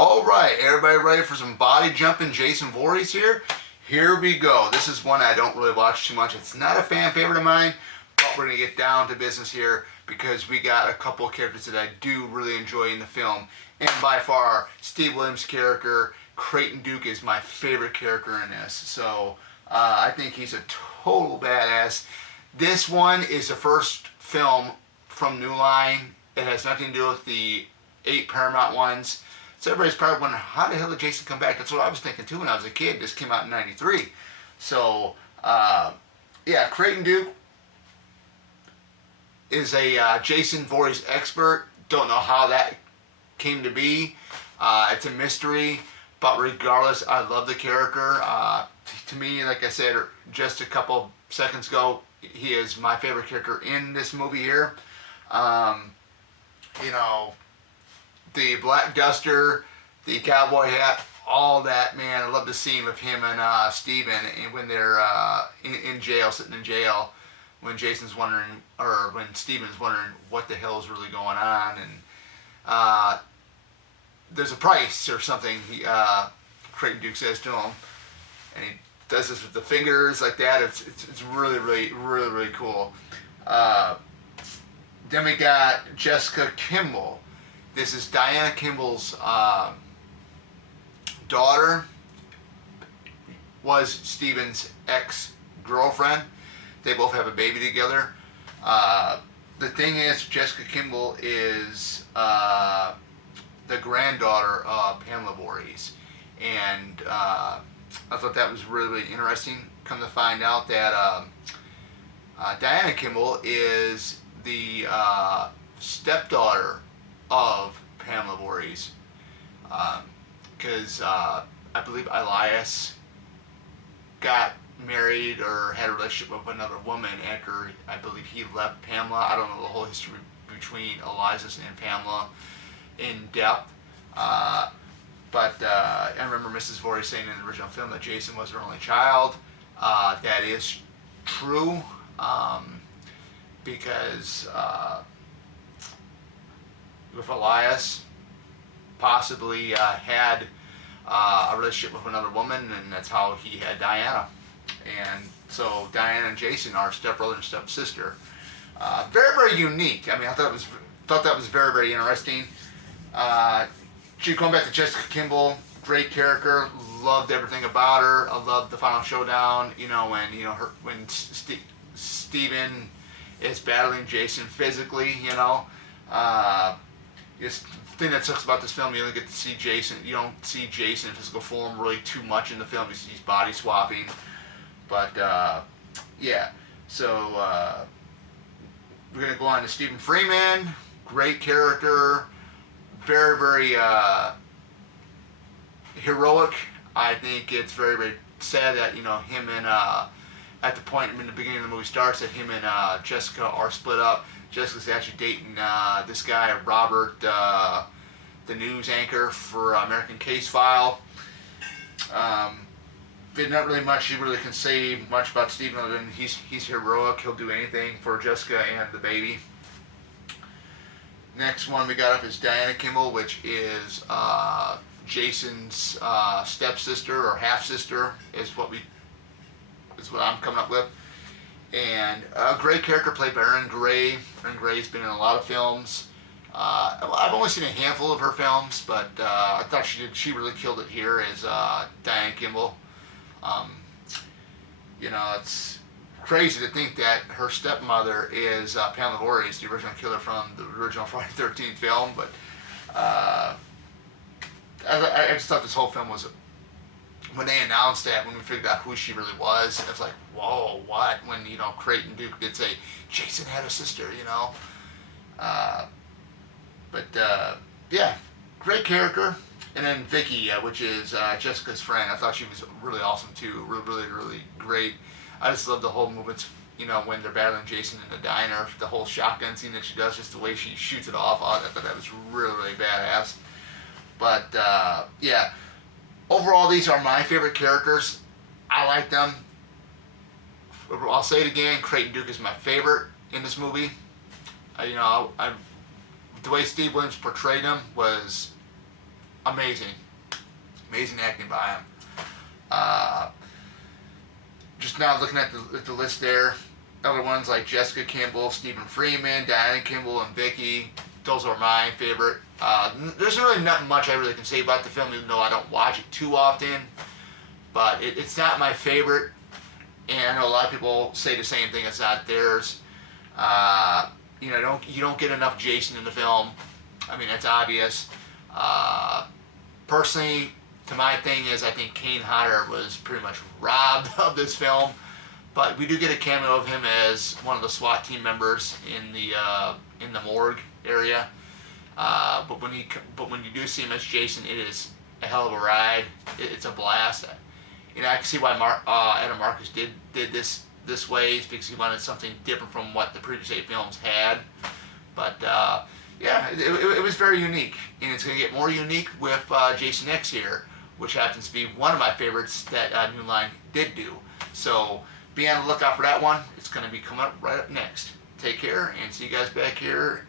All right, everybody ready for some body jumping Jason Voorhees here? Here we go. This is one I don't really watch too much. It's not a fan favorite of mine, but we're going to get down to business here because we got a couple of characters that I do really enjoy in the film. And by far, Steve Williams' character, Creighton Duke, is my favorite character in this. So I think he's a total badass. This one is the first film from New Line. It has nothing to do with the 8 Paramount ones. So everybody's probably wondering, how the hell did Jason come back? That's what I was thinking too when I was a kid. This came out in '93. So, yeah, Creighton Duke is a Jason Voorhees expert. Don't know how that came to be. It's a mystery. But regardless, I love the character. To me, like I said just a couple seconds ago, he is my favorite character in this movie here. You know, the black duster, the cowboy hat, all that, man. I love the scene with him and Steven when they're in jail, sitting in jail, when Jason's wondering, or when Steven's wondering what the hell is really going on, and there's a price or something, Creighton Duke says to him, and he does this with the fingers like that. It's really cool. Then we got Jessica Kimball. This is Diana Kimball's daughter, was Steven's ex-girlfriend. They both have a baby together. The thing is, Jessica Kimball is the granddaughter of Pamela Voorhees. And I thought that was really interesting. Come to find out that Diana Kimball is the stepdaughter of Pamela Voorhees, because I believe Elias got married or had a relationship with another woman after, I believe, he left Pamela. I don't know the whole history between Elias and Pamela in depth, but I remember Mrs. Voorhees saying in the original film that Jason was her only child. That is true, because with Elias, possibly had a relationship with another woman, and that's how he had Diana. And so Diana and Jason are stepbrother and stepsister. Very unique. I mean, I thought that was very interesting. Going back to Jessica Kimball, great character. Loved everything about her. I loved the final showdown. You know, when Steven is battling Jason physically. You know. The thing that sucks about this film, you only get to see Jason. You don't see Jason in physical form really too much in the film. He's body swapping. But yeah, so we're gonna go on to Stephen Freeman. Great character, very heroic. I think it's very sad that him and at the point in the beginning of the movie starts that him and Jessica are split up. Jessica's actually dating this guy, Robert, the news anchor for American Case File. There's not really much you really can say much about Steven other than he's heroic. He'll do anything for Jessica and the baby. Next one we got up is Diana Kimball, which is Jason's stepsister or half-sister is what I'm coming up with. And a great character played by Erin Gray. Erin Gray's been in a lot of films. I've only seen a handful of her films, but I thought she really killed it here as Diana Kimball. It's crazy to think that her stepmother is Pamela Voorhees, the original killer from the original Friday the 13th film. But I just thought this whole film was, when they announced that, when we figured out who she really was, it was like, whoa, what? When, Creighton Duke did say, Jason had a sister, yeah, great character. And then Vicky, which is Jessica's friend. I thought she was really awesome too, really great. I just love the whole movements, when they're battling Jason in the diner, the whole shotgun scene that she does, just the way she shoots it off. I thought that was really badass. But, yeah. Overall, these are my favorite characters. I like them. I'll say it again, Creighton Duke is my favorite in this movie. The way Steve Williams portrayed him was amazing. Amazing acting by him. Uh, just now looking at the list there, other ones like Jessica Campbell, Stephen Freeman, Diana Kimball, and Vicky. Those are my favorite. There's really not much I really can say about the film, even though I don't watch it too often. But it's not my favorite, and I know a lot of people say the same thing. It's not theirs. You know, you don't get enough Jason in the film. I mean, that's obvious. Personally, to my thing is, I think Kane Hodder was pretty much robbed of this film. But we do get a cameo of him as one of the SWAT team members in the morgue area. But when you do see him as Jason, it is a hell of a ride. It's a blast. You know, I can see why Adam Marcus did this way, because he wanted something different from what the previous 8 films had. But yeah, it was very unique, and it's going to get more unique with Jason X here, which happens to be one of my favorites that New Line did do. So be on the lookout for that one. It's going to be coming up right up next. Take care, and see you guys back here